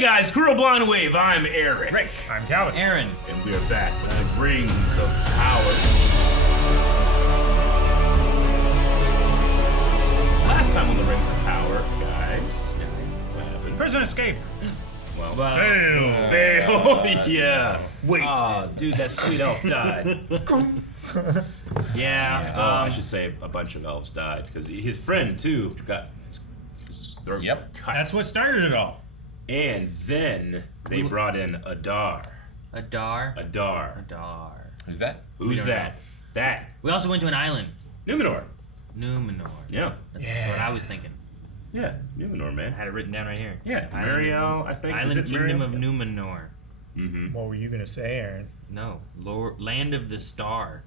Hey guys, Crew of Blind Wave, I'm Eric. Rick. I'm Calvin. Aaron. And we're back with the Rings of Power. Last time on the Rings of Power, guys. Prison escape. Well, Fail. yeah. Wasted. Aw, dude, that sweet elf died. Yeah. I should say a bunch of elves died because his friend too got his throat cut. That's what started it all. And then they brought in Adar. Adar. Who's that? Who's that? That. We also went to an island. Numenor. Yeah. That's what I was thinking. Yeah, Numenor, man. I had it written down right here. Yeah, Mariel, I think. Island Is it Kingdom Mariel? of Numenor. Mm-hmm. What were you gonna say, Aaron? No, Land of the Star.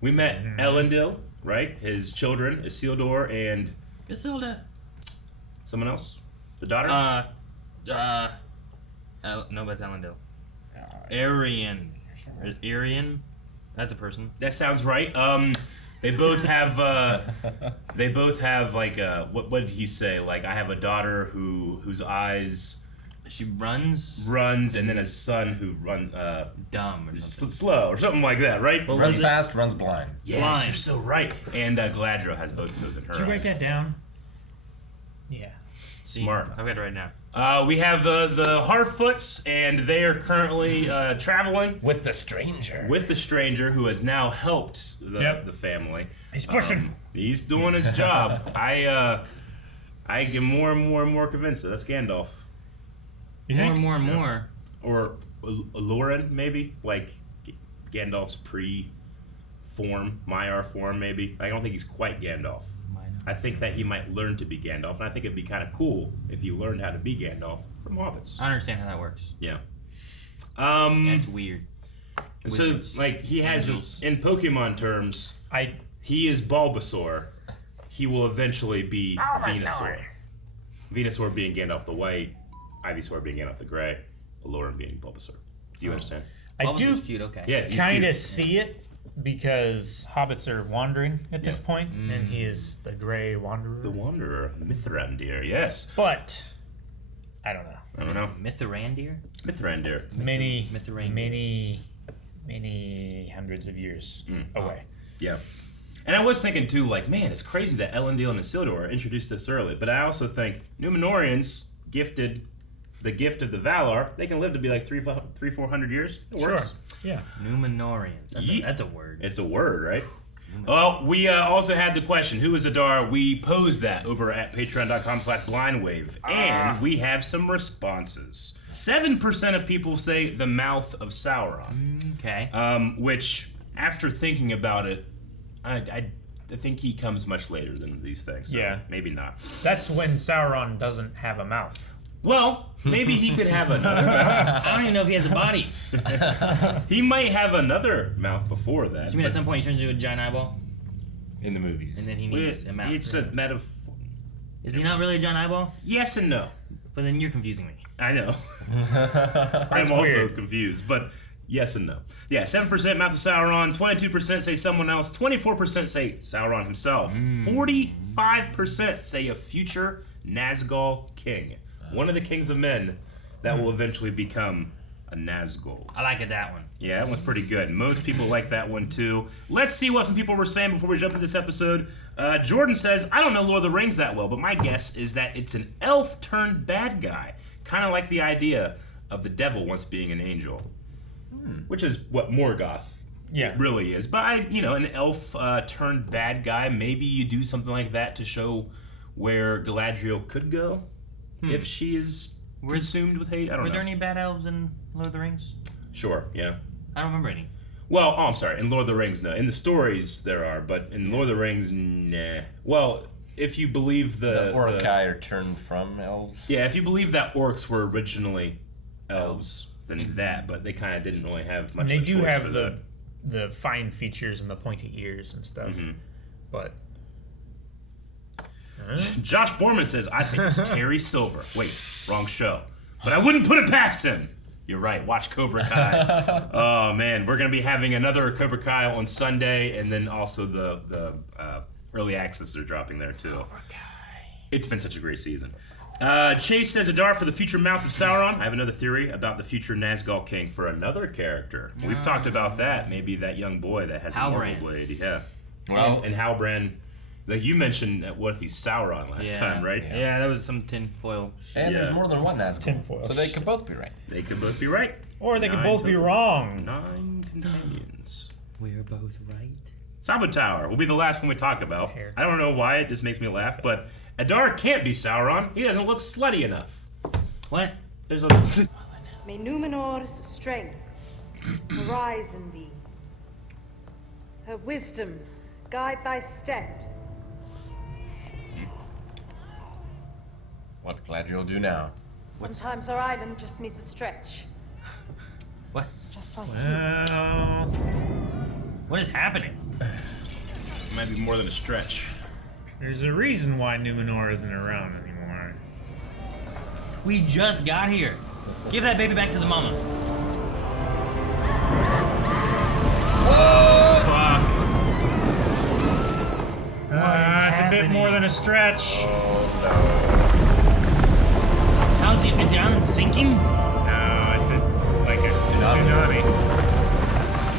We met Elrond, right? His children, Isildur and Isilda. someone else? The daughter? No, that's Elendil. Arian. That's a person. That sounds right. They both have like what did he say? Like, I have a daughter whose eyes She runs and then a son who dumb or something. slow or something like that, right? What Runs was it? fast, runs blind. Yes, Blind. you're so right. And Galadriel has both of those in her Did you write eyes. that down? Yeah. Smart. I've got it right now. We have the Harfoots, and they are currently traveling With the stranger. with the stranger who has now helped the family. He's pushing. He's doing his job. I get more and more convinced that that's Gandalf. You think? More and more. Or Elrond, maybe? Like Gandalf's pre-form, Maiar form, maybe. I don't think he's quite Gandalf. I think that he might learn to be Gandalf, and I think it'd be kind of cool if he learned how to be Gandalf from hobbits. I don't understand how that works. Yeah. That's weird. And so, Wizards. like, he has, Angels. in Pokemon terms, he is Bulbasaur. He will eventually be Venusaur. Venusaur being Gandalf the White, Ivysaur being Gandalf the Gray, Elrond being Bulbasaur. Do you understand? I Bulbasaur's do cute, okay. Yeah, he's kind of cute. see it because hobbits are wandering at this point, and he is the Grey Wanderer. The Wanderer, Mithrandir, yes. But I don't know. I don't know. Mithrandir? Mithrandir. It's many hundreds of years away. Yeah. And I was thinking, too, like, man, it's crazy that Elendil and Isildur are introduced this early. But I also think Numenorians, gifted the gift of the Valar, they can live to be like 400 years. It works. Sure. Yeah. Numenorians. That's a word. It's a word, right? Well, we also had the question, who is Adar? We posed that over at patreon.com/blindwave, and we have some responses. 7% of people say the mouth of Sauron, Okay. which, after thinking about it, I think he comes much later than these things. So Yeah. maybe not. That's when Sauron doesn't have a mouth. Well, maybe he could have another mouth. I don't even know if he has a body. He might have another mouth before that. You mean at some point he turns into a giant eyeball? In the movies. And then he needs a mouth. It's a metaphor. Is he not really a giant eyeball? Yes and no. But then you're confusing me. I know. I'm also weird. confused, but yes and no. Yeah, 7% mouth of Sauron, 22% say someone else, 24% say Sauron himself, 45% say a future Nazgul king. One of the kings of men that will eventually become a Nazgul. I like it, that one. Yeah, that one's pretty good. Most people like that one too. Let's see what some people were saying before we jump into this episode. Jordan says, I don't know Lord of the Rings that well, but my guess is that it's an elf turned bad guy. Kind of like the idea of the devil once being an angel. Which is what Morgoth really is. But, an elf turned bad guy, maybe you do something like that to show where Galadriel could go if she is consumed with hate. I don't know. Were there any bad elves in Lord of the Rings? Sure, yeah. I don't remember any. Well, I'm sorry. In Lord of the Rings, no. In the stories, there are, but in Lord of the Rings, nah. Well, if you believe the Uruk-hai are turned from elves. Yeah, if you believe that orcs were originally elves, then that, but they kind of didn't really have much. They of a do choice have for the fine features and the pointy ears and stuff, but. Josh Borman says, I think it's Terry Silver. Wait, wrong show. But I wouldn't put it past him. You're right. Watch Cobra Kai. Oh, man. We're going to be having another Cobra Kai on Sunday, and then also the early access are dropping there, too. Cobra Kai. It's been such a great season. Chase says Adar for the future mouth of Sauron. I have another theory about the future Nazgul King for another character. We've talked about that. Maybe that young boy that has a normal blade. Yeah. Well, and Halbrand, like you mentioned, what if he's Sauron last time, right? Yeah, that was some tinfoil. and there's more than one Nazgul. tinfoil. So they could both be right. They could both be right. Or they could 9 both be total. wrong. 9 companions. We're both right. Sabu Tower will be the last one we talk about. Hair. I don't know why it just makes me laugh, but Adar can't be Sauron. He doesn't look slutty enough. What? There's a May Numenor's strength arise in thee. Her wisdom guide thy steps. What Galadriel do now? Sometimes our island just needs a stretch. What? Just like Well, What is happening? might be more than a stretch. there's a reason why Numenor isn't around anymore. We just got here. Give that baby back to the mama. Fuck. It's a bit more than a stretch. How's he? Is the island sinking? No, it's like a tsunami.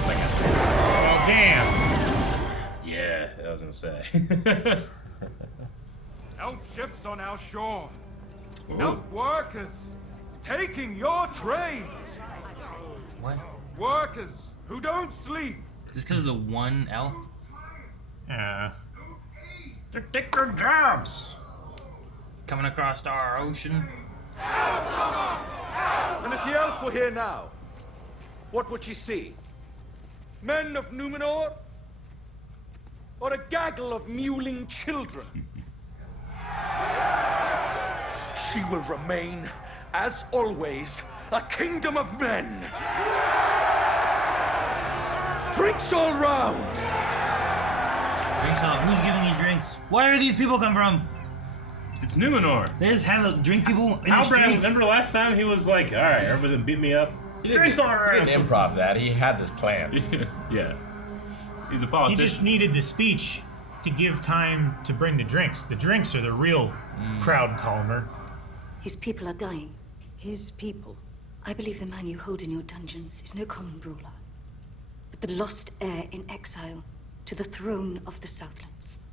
Like a piss. Oh, damn. Yeah, I was gonna say. Elf ships on our shore. Elf workers taking your trades. What? Workers who don't sleep. Just because of the one elf? Yeah. They take their jobs. Coming across our ocean? And if the elf were here now, what would she see? Men of Numenor? Or a gaggle of mewling children? She will remain, as always, a kingdom of men. Drinks all round. Drinks on. Who's giving you drinks? Where do these people come from? It's Numenor. They just have drink people in the Halbrand, streets. remember last time he was like, all right, everybody's gonna beat me up. Drinks all He around. didn't improv that. He had this plan. Yeah. He's a He politician. just needed the speech to give time to bring the drinks. The drinks are the real crowd calmer. His people are dying. his people. I believe the man you hold in your dungeons is no common brawler, but the lost heir in exile to the throne of the Southlands.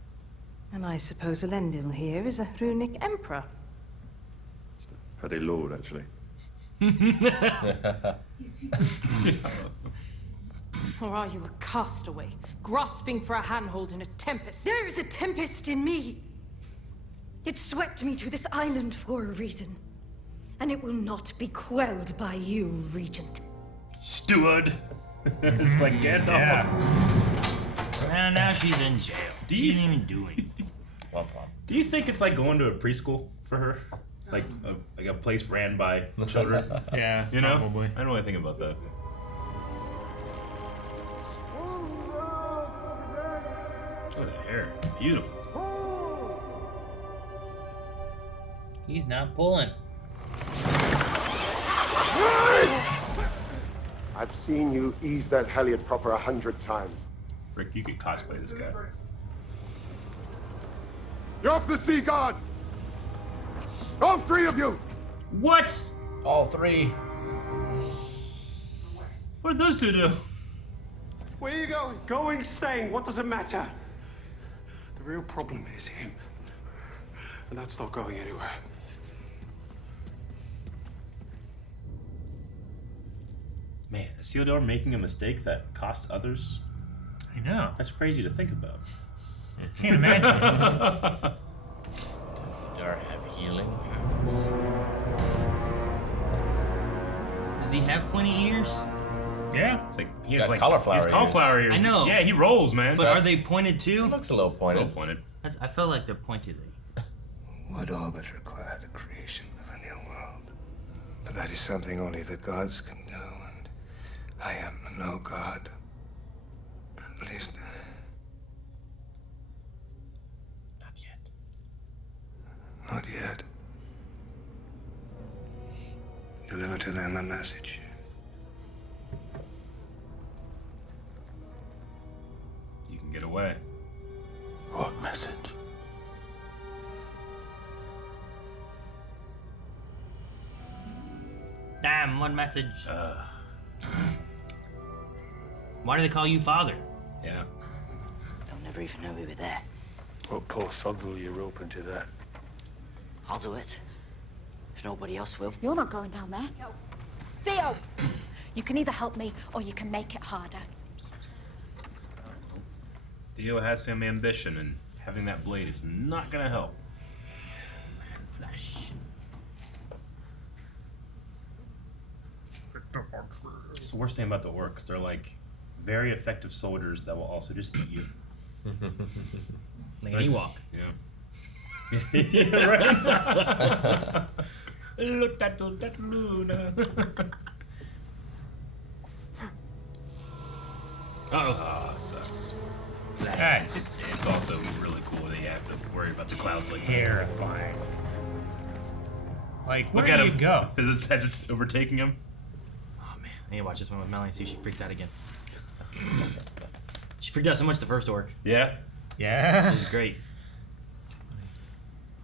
And I suppose Elendil here is a runic emperor. Pretty lord, actually. Or are you a castaway, grasping for a handhold in a tempest? There is a tempest in me. It swept me to this island for a reason, and it will not be quelled by you, Regent. Steward. It's like Gandalf. Yeah. Now she's in jail. She didn't even do anything. Do you think it's like going to a preschool for her? Like a place ran by children? Yeah, You know? probably. I don't really think about that. Look at the hair. Beautiful. He's not pulling. I've seen you ease that Helliot proper 100 times. Rick, you could cosplay this guy. You're off the Sea Guard! All three of you! What? All three. What did those two do? Where are you going? Going, staying, what does it matter? The real problem is him. And that's not going anywhere. Man, is Isildur making a mistake that cost others? I know. That's crazy to think about. Can't imagine. Does Adar have healing? Does he have pointy ears? Yeah. It's like he Got has like cauliflower he's cauliflower ears. I know. Yeah, he rolls, man. But are they pointed too? He looks a little pointed. Well pointed. I felt like they're pointed. Would all but require the creation of a new world. But that is something only the gods can do, and I am no god. At least, Not yet. not yet. Deliver to them a message. You can get away. What message? Damn, one message. Why do they call you father? Yeah. Don't never even know we were there. Well, poor Sogville, you're open to that. I'll do it. If nobody else will. You're not going down there. Theo! You can either help me or you can make it harder. Theo has some ambition, and having that blade is not gonna help. Flash. It's the worst thing about the orcs. They're like very effective soldiers that will also just eat you. Like an Ewok. Yeah. Yeah, right. Look at that Luna. Oh, sucks. That's It's also really cool that you have to worry about the clouds like that. terrifying. Like, where Look at do you him. go? As it's overtaking him. Oh man, I need to watch this one with Melanie. See if she freaks out again. She freaked out so much the first orc. Yeah. Yeah. This is great.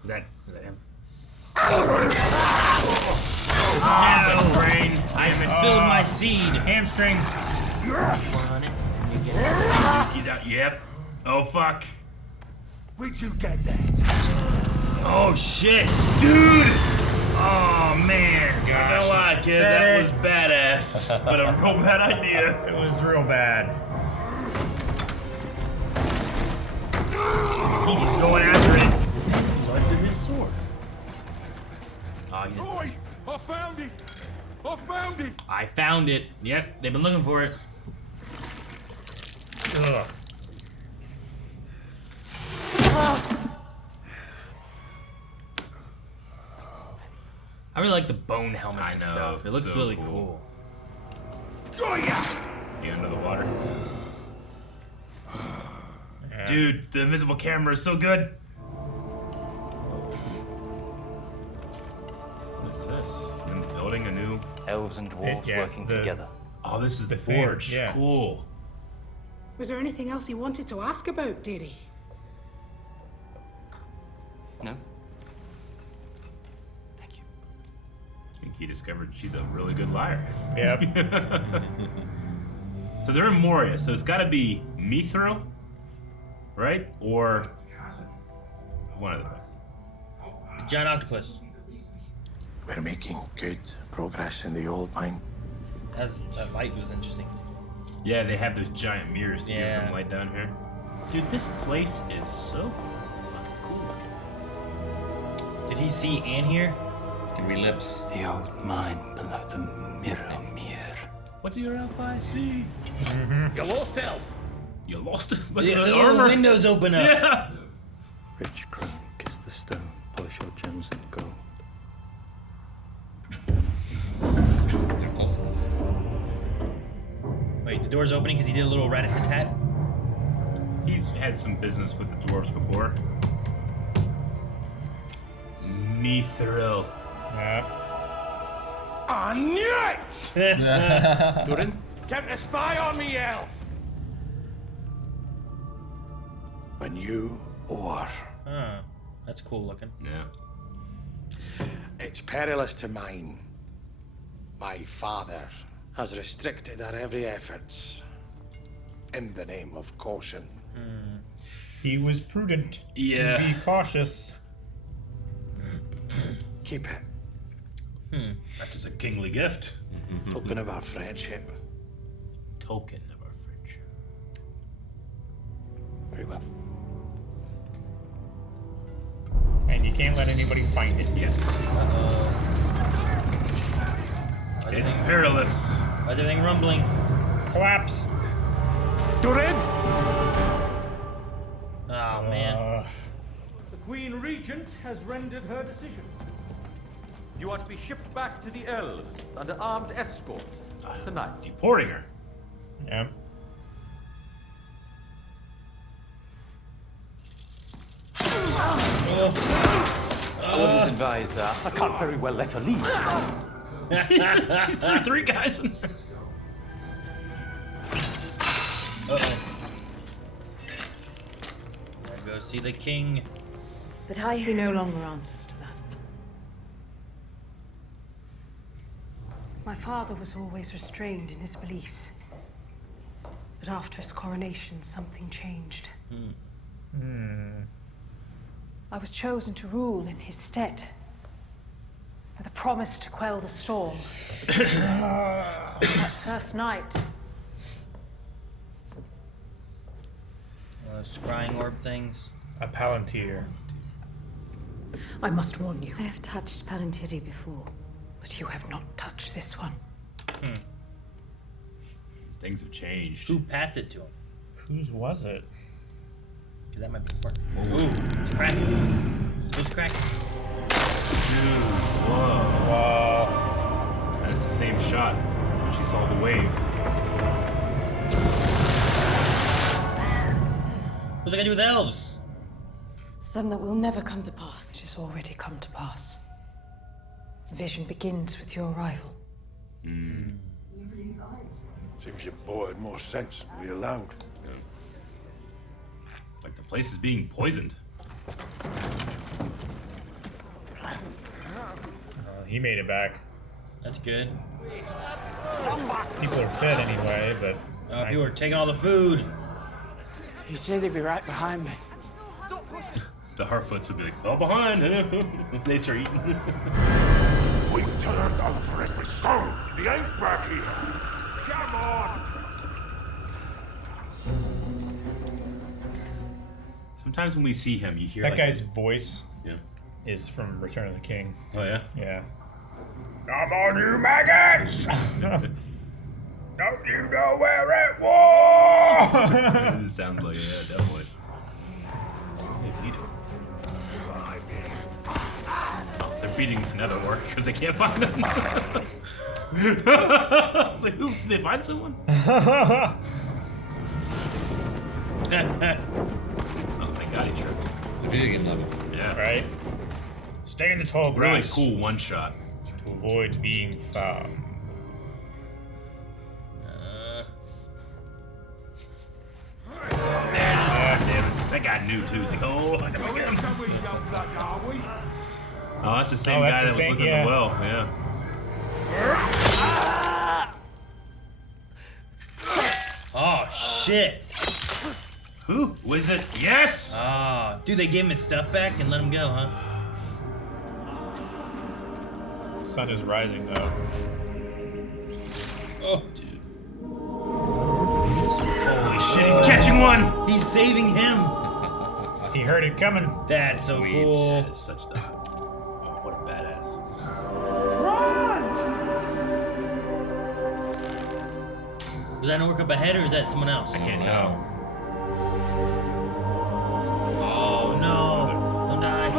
Is that him? No, Rain. I spilled my seed. Hamstring. Want it? You get it. Get out. Yep. Oh fuck. Where'd you get that? Oh shit. Dude! Oh man. Not gonna lie, kid, that was badass. But a real bad idea. It was real bad. He's going after it. Blood to his sword. Oh, he's Oi! I found it! I found it! I found it. Yep, they've been looking for it. Ugh. I really like the bone helmets I and know, stuff. It looks so really cool. cool. Get under the water. Dude, the invisible camera is so good. What is this? Them building a new. Elves and dwarves Yeah, it's working the- together. Oh, this is the thing, forge. yeah. Cool. Was there anything else you wanted to ask about, dearie? No? I think he discovered she's a really good liar. Yep. So they're in Moria, so it's gotta be Mithril, right? Or one of them. Giant octopus. We're making good progress in the old mine. That light was interesting. Yeah, they have those giant mirrors to give Yeah. them light down here. Dude, this place is so fucking cool looking. Did he see Anne here? Can read lips. The old mine below the mirror. What do your elf eyes see? You lost elf. You lost it. Look The at the little armor. windows open up. Yeah. Rich crown, kiss the stone, polish your gems and gold. They're close enough. Wait, the door's opening because he did a little rat-a-tat-tat? He's had some business with the dwarves before. Mithril. Yep. I knew it! Durin, kept a spy on me, elf. When you or Oh, that's cool looking. Yeah. It's perilous to mine. My father has restricted our every efforts in the name of caution. He was prudent. Yeah. To be cautious. Keep it. That is a kingly gift. Token of our friendship. Token of our friendship. Very well. And you can't let anybody find it. Yes. It's perilous. Why's everything rumbling? Collapse. Durin, Oh, man. the Queen Regent has rendered her decision. You are to be shipped back to the elves under armed escort tonight. Deporting her. Yep. I wasn't advised that. I can't very well let her leave. She threw 3 guys in there. Gotta go see the king. But he no longer answers to that. My father was always restrained in his beliefs. But after his coronation, something changed. I was chosen to rule in his stead, with a promise to quell the storm. That first night, Scrying orb things. A Palantiri. I must warn you. I have touched Palantiri before. But you have not touched this one. Things have changed. Who passed it to him? Whose was it? That might be important. Ooh, it's cracking. It's supposed to crack. Whoa. Wow. That's the same shot. She saw the wave. What's that got to do with elves? Some that will never come to pass. It has already come to pass. The vision begins with your arrival. Seems your boy had more sense than we allowed. Like the place is being poisoned. He made it back. That's good. People are fed anyway, but... People are taking all the food. He said they'd be right behind me. The Harfoots would be like, fell behind. They start eating. We turned out the rest of stone. He ain't back here. Come on! Sometimes when we see him, you hear that like, guy's voice yeah. is from Return of the King. Oh yeah? Yeah. Come on, you maggots! Don't you know where it was? It sounds like, yeah, definitely. Oh, they're beating another orc because they can't find him. I was like, who? Did they find someone? Oh, thank God he tripped. It's a video game level. Yeah. Right? Stay in the tall Really grass. cool one shot. To avoid being found. That guy knew too. He's like, oh, I never get him. Oh, that's the same guy that was looking at the well. Yeah. Oh shit! Who was it? Yes. Ah, dude, they gave him his stuff back and let him go, huh? Sun is rising though. Oh, dude. Holy shit, he's catching one! He's saving him! He heard it coming. That's so cool. That is such a... Oh, what a badass. Was that an orc up ahead or is that someone else? I can't tell. Oh no! Don't die!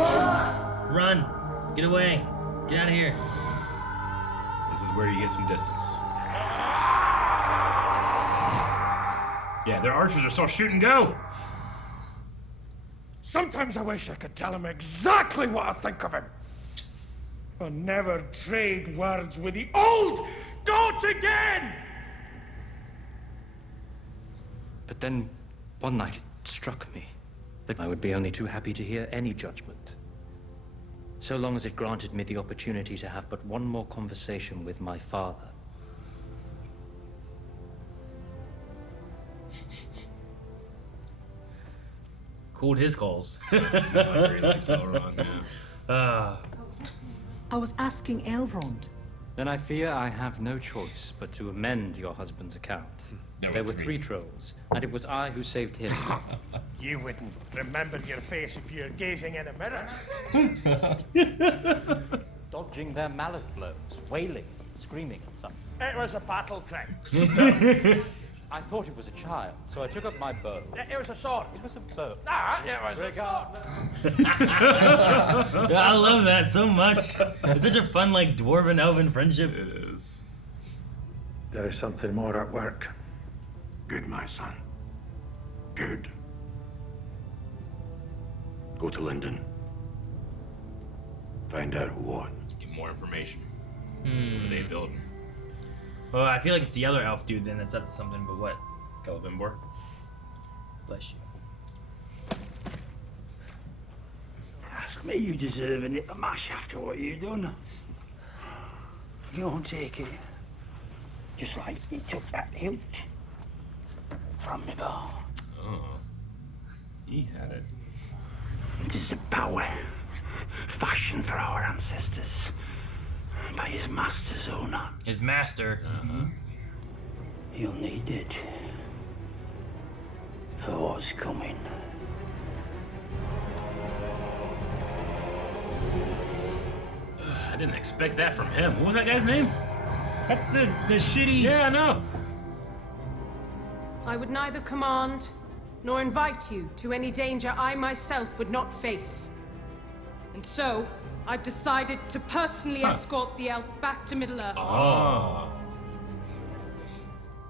Run! Get away! Get out of here! This is where you get some distance. Yeah, their archers are still shooting go! Sometimes I wish I could tell him exactly what I think of him. I'll never trade words with the old goat again! But then, one night it struck me that I would be only too happy to hear any judgment, so long as it granted me the opportunity to have but one more conversation with my father. Cooled his calls. I really like Elrond, yeah. I was asking Elrond. Then I fear I have no choice but to amend your husband's account. There were three trolls, and it was I who saved him. You wouldn't remember your face if you're gazing in a mirror. Dodging their mallet blows, wailing, screaming and such. It was a battle cry. I thought it was a child, so I took up my bow. It was a sword. It was a bow. Ah, it was a sword. I love that so much. It's such a fun, like, dwarven elven friendship. It is. There is something more at work. Good, my son. Good. Go to Linden. Find out what. Get more information. What are they building? Well, I feel like it's the other elf dude then that's up to something, but what? Celebrimbor. Bless you. Ask me, you deserve a nip of mash after what you done. Go on, take it. Just like you took that hilt from me, bow. Oh. He had it. It is a power fashioned for our ancestors by his master's owner. His master. He'll need it for what's coming. I didn't expect that from him. What was that guy's name? That's the shitty... Yeah, I know. I would neither command nor invite you to any danger I myself would not face. And so, I've decided to personally escort the elf back to Middle-earth. Oh.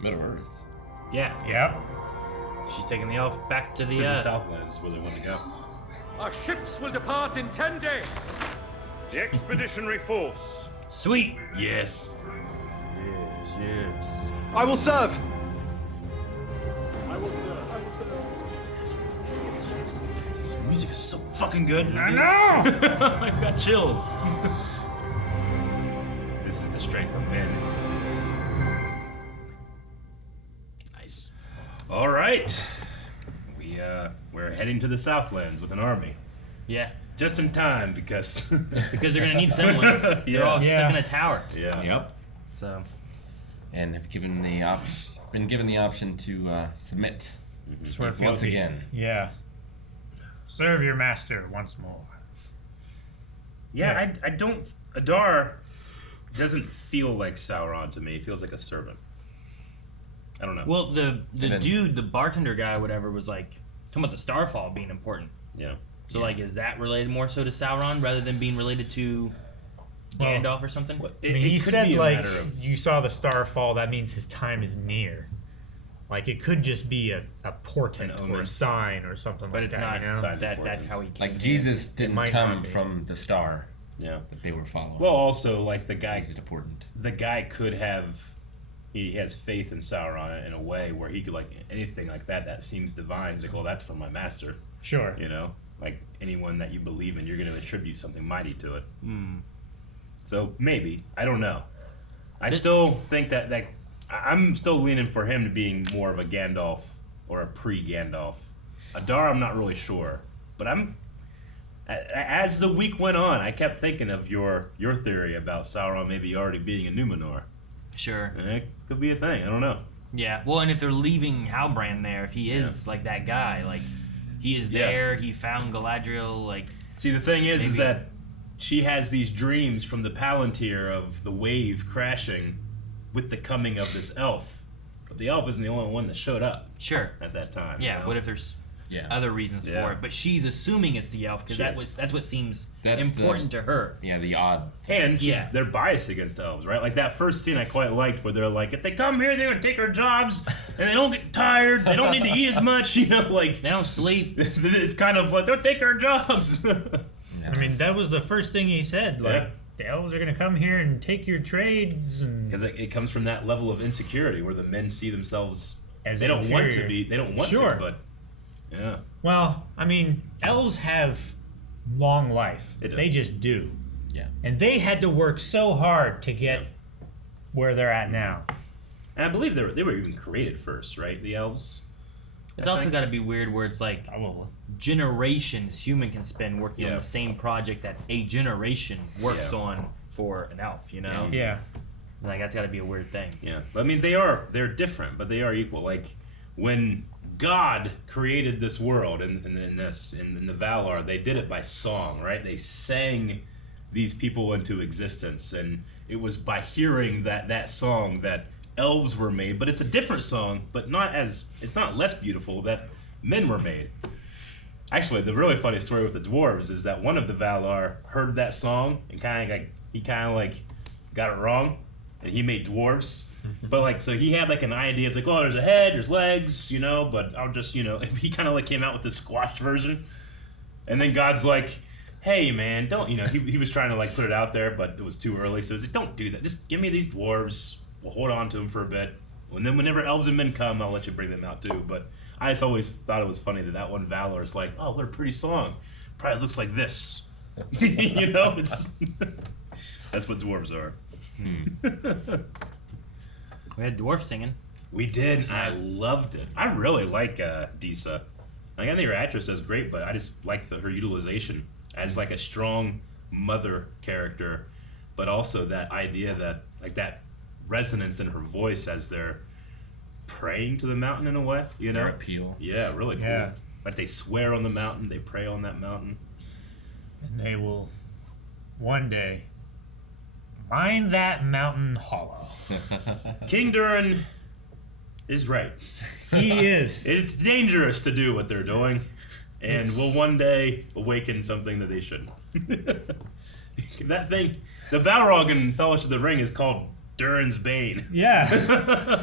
Middle-earth? Yeah. Yep. She's taking the elf back to the Southlands is where they want to go. Our ships will depart in 10 days. The expeditionary force. Sweet. Yes. Yes. I will serve. This music is so fucking good. I know! I've got chills. This is the strength of men. Nice. All right. We're heading to the Southlands with an army. Yeah. Just in time because because they're gonna need someone. They're all stuck in a tower. Yeah. Yep. So. And have given the been given the option to submit once again. Yeah. Serve your master once more. Yeah, I don't. Adar doesn't feel like Sauron to me. He feels like a servant. I don't know. Well, the dude, the bartender guy, whatever, was like talking about the starfall being important. Yeah. So like, is that related more so to Sauron rather than being related to Gandalf or something? I mean, he said like you saw the star fall. That means his time is near. Like it could just be a portent or a sign or something but like it's that. not. You know? That's how he came. Like Jesus didn't come be. from the star. Yeah. That they were following. Well, also like the guy. Is important. The guy could have. He has faith in Sauron in a way where he could like anything like that. That seems divine. He's like, well, that's from my master. Sure. You know, like anyone that you believe in, you're going to attribute something mighty to it. Mm. So maybe I don't know. I still think that I'm still leaning for him to being more of a Gandalf or a pre-Gandalf. Adar, I'm not really sure, but as the week went on, I kept thinking of your theory about Sauron maybe already being a Numenor. Sure. And it could be a thing. I don't know. Yeah. Well, and if they're leaving Halbrand there, if he is like that guy, like he is there, he found Galadriel. Like, see, the thing is that she has these dreams from the Palantir of the wave crashing with the coming of this elf. But the elf isn't the only one that showed up. Sure. At that time. Yeah. You know? What if there's other reasons for it? But she's assuming it's the elf because that's what seems important to her. Yeah, the odd. And they're biased against elves, right? Like that first scene I quite liked where they're like, if they come here, they're gonna take our jobs, and they don't get tired, they don't need to eat as much, you know, like they don't sleep. It's kind of like they'll take our jobs. I mean, that was the first thing he said. Like, the elves are gonna come here and take your trades, and because it comes from that level of insecurity where the men see themselves as they don't want to inferior. be, they don't want Sure. to, but yeah. Well, I mean, elves have long life. They just do. Yeah. And they had to work so hard to get where they're at now. And I believe they were even created first, right? The elves. It's also got to be weird where it's like generations human can spend working on the same project that a generation works on for an elf, you know? Yeah. Like that's got to be a weird thing. Yeah. I mean, they're different, but they are equal. Like when God created this world in the Valar, they did it by song, right? They sang these people into existence, and it was by hearing that song that elves were made. But it's a different song, but it's not less beautiful that men were made. Actually, the really funny story with the dwarves is that one of the Valar heard that song and kind of got it wrong, and he made dwarves. But like, so he had like an idea. It's like, oh, there's a head, there's legs, you know. But I'll just, you know, he kind of like came out with the squashed version. And then God's like, hey man, don't, you know, he was trying to like put it out there, but it was too early. So he's like, don't do that. Just give me these dwarves. We'll hold on to them for a bit. And then whenever elves and men come, I'll let you bring them out too. But I just always thought it was funny that one Valar is like, oh, what a pretty song. Probably looks like this. You know, that's what dwarves are. We had dwarf singing. We did. I loved it. I really like Disa. I think her actress does great, but I just like her utilization as like a strong mother character, but also that idea that like that resonance in her voice as they're praying to the mountain in a way, you know? Their appeal. Yeah, really cool. Yeah. Like they swear on the mountain, they pray on that mountain. And they will one day mine that mountain hollow. King Durin is right. He is. It's dangerous to do what they're doing, and will one day awaken something that they shouldn't. That thing, the Balrog in Fellowship of the Ring is called Durin's Bane. Yeah.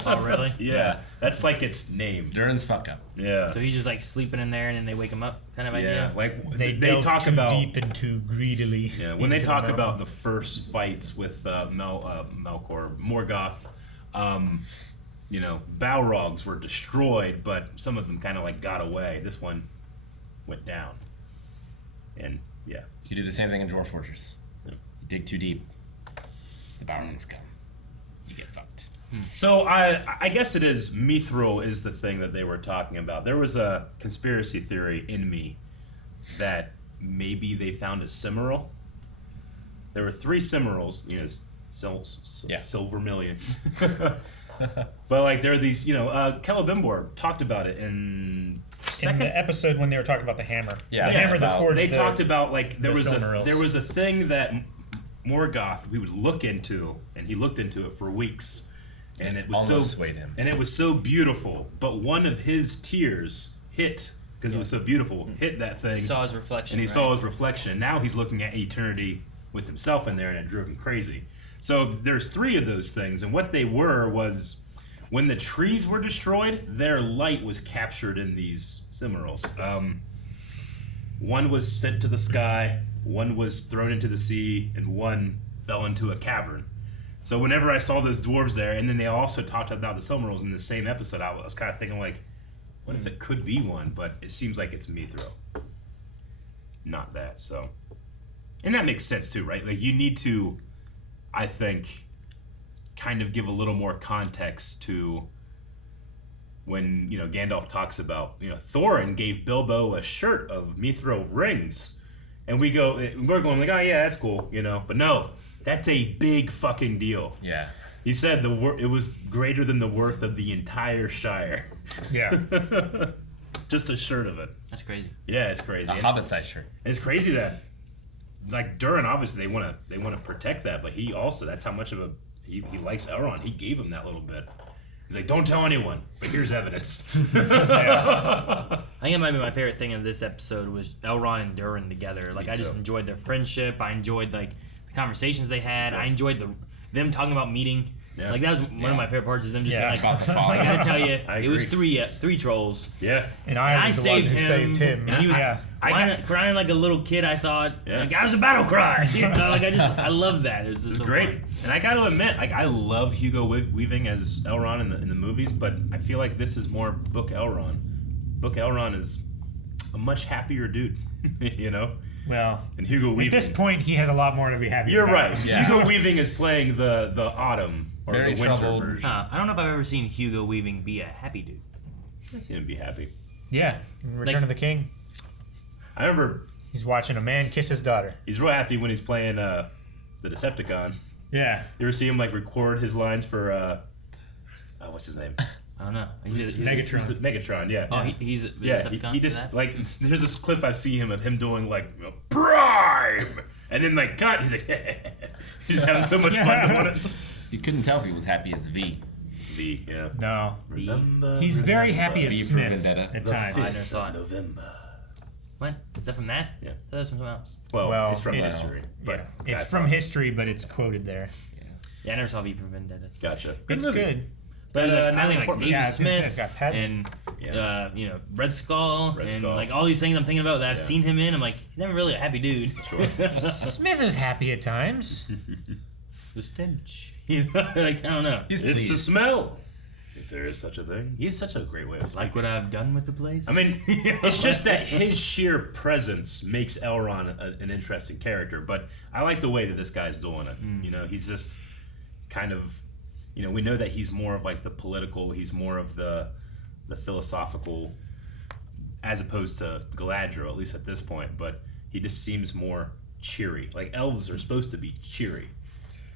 Oh, really? Yeah. That's like its name. Durin's fuck up. Yeah. So he's just like sleeping in there and then they wake him up kind of idea? Yeah. Like They talk too about deep and too greedily. Yeah, when they into talk the about the first fights with Melkor, Morgoth, you know, Balrogs were destroyed, but some of them kind of like got away. This one went down. And yeah. You do the same thing in Dwarf Fortress. You dig too deep, the Balrogs come. You get fucked. So I guess it is Mithril is the thing that they were talking about. There was a conspiracy theory in me that maybe they found a Cimmeral. There were 3 Cimmerals, you know, Silvermillion. But like there are these, you know, Celebrimbor talked about it in the episode when they were talking about the hammer. Yeah, the hammer that forged they talked about like there was Silmarils. a thing that Morgoth we would look into, and he looked into it for weeks, and it was Almost so swayed him. and it was so beautiful. But one of his tears hit because it was so beautiful, hit that thing. He saw his reflection, and he right? saw his reflection. Now he's looking at eternity with himself in there, and it drove him crazy. So there's 3 of those things, and what they were was when the trees were destroyed, their light was captured in these Cimmerals. One was sent to the sky, one was thrown into the sea, and one fell into a cavern. So whenever I saw those dwarves there, and then they also talked about the Silmarils in the same episode, I was kind of thinking like, what if it could be one? But it seems like it's Mithril, not that. So, and that makes sense too, right? Like you need to, I think, kind of give a little more context to when, you know, Gandalf talks about, you know, Thorin gave Bilbo a shirt of Mithril rings, and we're going like, oh yeah, that's cool, you know, but no, that's a big fucking deal. Yeah. He said it was greater than the worth of the entire Shire. Yeah. Just a shirt of it. That's crazy. Yeah, it's crazy. A Hobbit-sized shirt. It's crazy that, like Durin, obviously they want to protect that, but he also, that's how much of a he likes Elrond. He gave him that little bit. He's like, don't tell anyone, but here's evidence. I think it might be my favorite thing of this episode was Elrond and Durin together. Like I just enjoyed their friendship. I enjoyed like the conversations they had. I enjoyed them talking about meeting. Yeah. Like that was one of my favorite parts of them just being like, I gotta tell you, it was 3 trolls. Yeah. And I was the one who saved him. And he was crying like a little kid, I thought. Yeah. Like, that was a battle cry. You know, like I love that. It was so great. fun. And I gotta admit, like I love Hugo Weaving as Elrond in the movies, but I feel like this is more Book Elrond. Book Elrond is a much happier dude, you know? Well, and Hugo Weaving. At this point, he has a lot more to be happy You're about. right. Yeah. Hugo Weaving is playing the autumn or Very the winter troubled. version. I don't know if I've ever seen Hugo Weaving be a happy dude. I've seen him be happy. Yeah, in Return of the King. I remember he's watching a man kiss his daughter. He's real happy when he's playing the Decepticon. Yeah. You ever see him like record his lines for what's his name? I don't know. Megatron. Megatron, yeah. Oh, he's a Decepticon he just for that? like there's this clip I've seen him of him doing like Prime, and then like cut. He's like he's having so much fun doing it. You couldn't tell if he was happy as V. V, yeah. No. Remember, He's very happy as V for Smith Vendetta. at the times. 5th I never saw of it. November. What? Is that from that? Yeah. That was from something else. Well, it's from history. But Yeah. It's Guy from Fawkes. history, but it's quoted there. Yeah, I never saw V for Vendetta. Gotcha. It's movie. good. But I think like important. Agent Yeah, I was gonna say, Smith it's got Pat- and you know, Red Skull Red and Skull. like all these things I'm thinking about that I've Yeah. seen him in. I'm like, he's never really a happy dude. Smith is happy at times. The stench. You know, like I don't know. It's the smell. If there is such a thing. He's such a great way of Like what I've done with the place. I mean, it's just that his sheer presence makes Elrond an interesting character, but I like the way that this guy's doing it. You know, he's just kind of you know, we know that he's more of like the political, he's more of the philosophical, as opposed to Galadriel, at least at this point. But he just seems more cheery. Like elves are supposed to be cheery,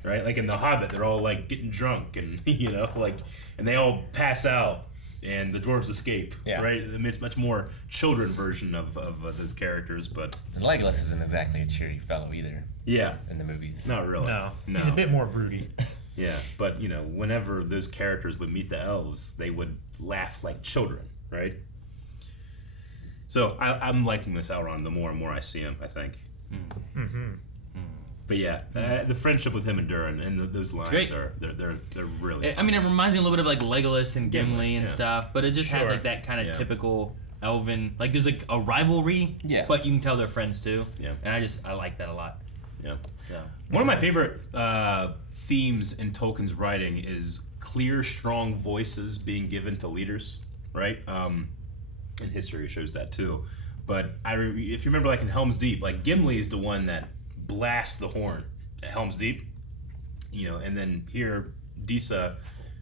right? Like in The Hobbit, they're all like getting drunk and you know, like, and they all pass out and the dwarves escape, right? I mean, it's much more children version of those characters, but Legolas isn't exactly a cheery fellow either. Yeah, in the movies, not really. No, he's a bit more broody. Yeah, but you know, whenever those characters would meet the elves, they would laugh like children, right? So I'm liking this Elrond the more and more I see him, I think. Mm-hmm. But yeah, the friendship with him and Durin and those lines they're really. I mean, it reminds me a little bit of like Legolas and Gimli and stuff, but it just has like that kind of Yeah. typical elven. Like there's like a rivalry, Yeah. but you can tell they're friends too. Yeah, and I like that a lot. Yeah. So. One of my favorite themes in Tolkien's writing is clear, strong voices being given to leaders, right? And history shows that too. But if you remember, like in Helm's Deep, like Gimli is the one that blasts the horn at Helm's Deep, you know, and then here Disa,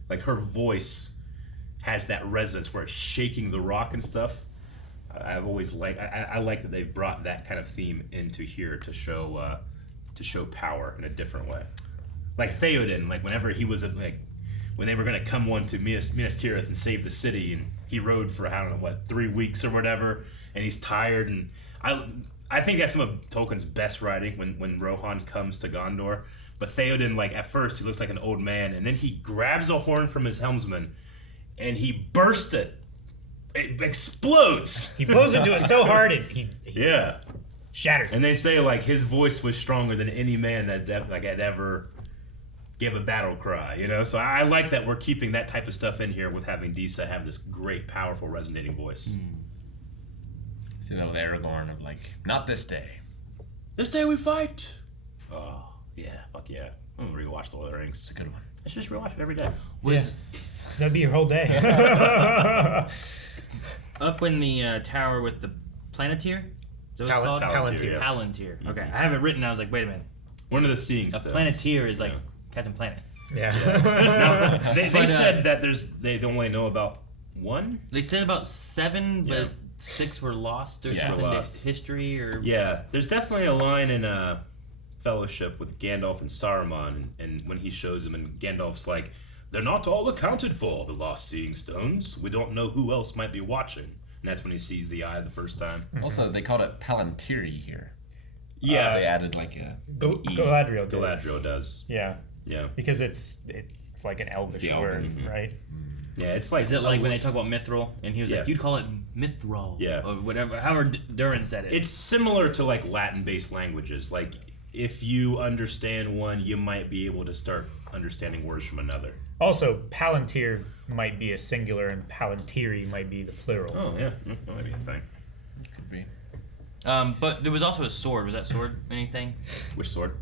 like her voice has that resonance where it's shaking the rock and stuff. I've always liked. I like that they've brought that kind of theme into here to show power in a different way. Like Theoden, like whenever he was like when they were gonna come one to Minas Tirith and save the city, and he rode for I don't know what 3 weeks or whatever, and he's tired, and I think that's some of Tolkien's best writing when Rohan comes to Gondor. But Theoden, like at first he looks like an old man, and then he grabs a horn from his helmsman, and he bursts it. It explodes. He blows into it so hard he shatters. And they say like his voice was stronger than any man that had ever give a battle cry, you know. So I like that we're keeping that type of stuff in here with having Disa have this great, powerful, resonating voice. See that with Aragorn of like, not this day. This day we fight. Oh yeah, fuck yeah! I'm gonna rewatch The Lord of the Rings. It's a good one. I should just rewatch it every day. That'd be your whole day. Up in the tower with the Palantiri? Is that what it's called? Palantiri. Yeah. Palantiri. Okay, I have it written. I was like, wait a minute. One of the seeing A stones. Planeteer is like Captain Planet. Yeah. No, they said that they only know about one. They said about 7, but 6 were lost or something. History or there's definitely a line in Fellowship with Gandalf and Saruman, and when he shows him, and Gandalf's like, "They're not all accounted for, the lost seeing stones. We don't know who else might be watching." And that's when he sees the eye the first time. Also, they called it Palantiri here. Yeah, they added like a Galadriel. Galadriel does. Yeah. Yeah. Because it's like an elvish word, right? Yeah, it's like. Is it like when they talk about mithril, and he was Yeah. like, "You'd call it mithril," Yeah. or whatever. However, Durin said it. It's similar to like Latin-based languages. Like if you understand one, you might be able to start understanding words from another. Also, Palantir might be a singular, and Palantiri might be the plural. Oh yeah, that might be a thing. Could be. But there was also a sword. Was that sword anything? Which sword?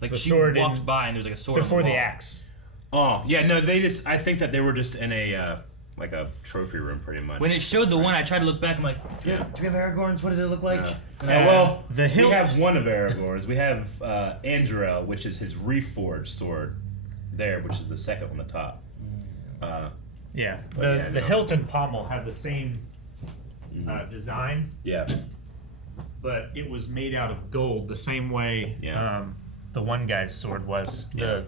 Like The she sword walked by and there was like a sword before on the the wall. axe. Oh yeah, no, I think that they were just in a like a trophy room, pretty much. When it showed the one, I tried to look back. I'm like, Yeah. do we have Aragorn's? What did it look like? Well, the hilt. We have one of Aragorn's. We have Andorel, which is his reforged sword, there, which is the second on the top. Yeah. But The hilt and pommel have the same design. Yeah. But it was made out of gold, the same way the one guy's sword was. The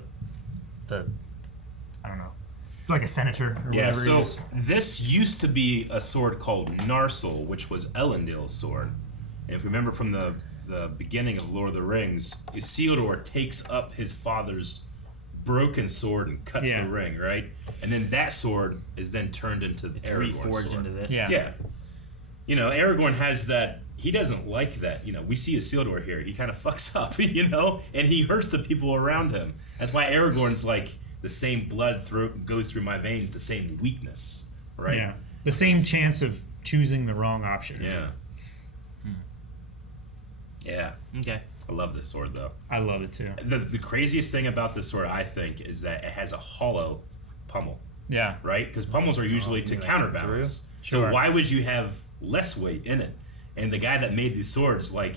I don't know. It's like a senator or Yeah, whatever so he is. this used to be a sword called Narsil, which was Elendil's sword. And if you remember from the beginning of Lord of the Rings, Isildur takes up his father's broken sword and cuts the ring, right? And then that sword is then turned into Aragorn's reforged sword. into this. Yeah. You know, Aragorn has that. He doesn't like that. You know, we see Isildur here. He kind of fucks up, you know, and he hurts the people around him. That's why Aragorn's like, the same blood goes through my veins, the same weakness, right? Yeah. The same chance of choosing the wrong option. Yeah. Yeah. Okay. I love this sword, though. I love it, too. The craziest thing about this sword, I think, is that it has a hollow pommel. Yeah. Right? Because pommels are usually to counterbalance. Sure. So why would you have less weight in it? And the guy that made these swords, like,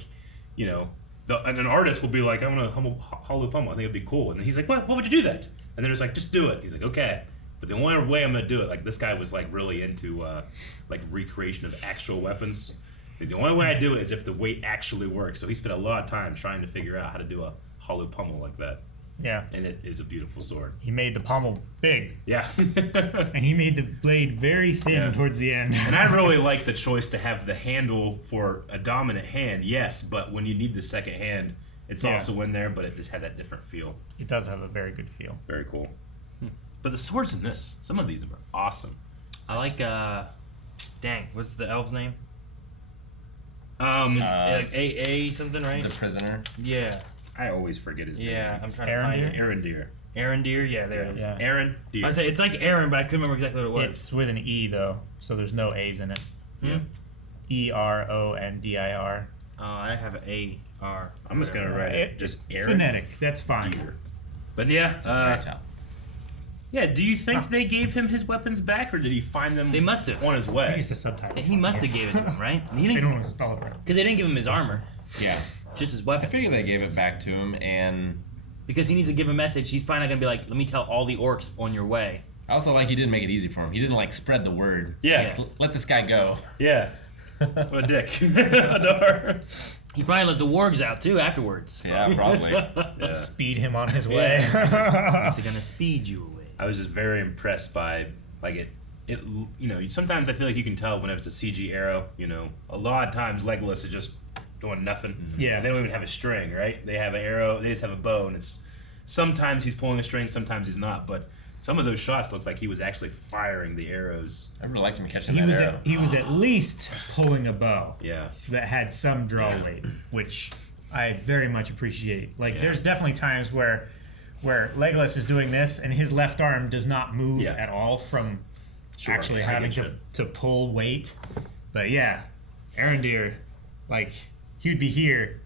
you know, and an artist will be like, I want a hollow pommel. I think it'd be cool. And he's like, what would you do that? And they're just like, just do it. He's like, okay. But the only way I'm gonna do it, like this guy was like really into like recreation of actual weapons. The only way I do it is if the weight actually works. So he spent a lot of time trying to figure out how to do a hollow pommel like that. Yeah. And it is a beautiful sword. He made the pommel big. Yeah. And he made the blade very thin towards the end. And I really like the choice to have the handle for a dominant hand, yes, but when you need the second hand, it's also in there, but it just has that different feel. It does have a very good feel. Very cool. But the swords in this, some of these are awesome. I like, dang, what's the elf's name? It's like A something, right? The prisoner. Yeah. I always forget his name. Yeah, I'm trying to find it. Arondir. Arondir, yeah, there it is. Yeah. Arondir. I say it's like Aaron, but I couldn't remember exactly what it was. It's with an E though, so there's no A's in it. Yeah. Erondir. I have an A-R. I'm just gonna write it just Aaron. Phonetic. That's fine. But yeah. Yeah, do you think they gave him his weapons back, or did he find them? They must have on his way. Use the subtitle. He must have gave it to him, right? He They didn't, don't want to spell it right. because they didn't give him his armor, Yeah. just his I weapon. figure they gave it back to him, and Because he needs to give a message. He's probably not gonna be like, "Let me tell all the orcs on your way." I also like he didn't make it easy for him. He didn't like spread the word. Yeah. Like, let this guy go. Yeah. What a dick. Adar. He probably let the wargs out too afterwards. Yeah, probably. Yeah. Speed him on his way. He's gonna speed you away. I was just very impressed by like it. You know, sometimes I feel like you can tell when it's a CG arrow. You know, a lot of times Legolas is just doing nothing. Yeah. And they don't even have a string, right? They have an arrow. They just have a bow, and it's sometimes he's pulling a string, sometimes he's not. But some of those shots looks like he was actually firing the arrows. I really liked him catching He that was arrow. he was at least pulling a bow. Yeah. That had some draw weight, which I very much appreciate. Like there's definitely times where Legolas is doing this and his left arm does not move at all from actually having to pull weight. But yeah, Arondir, like he would be here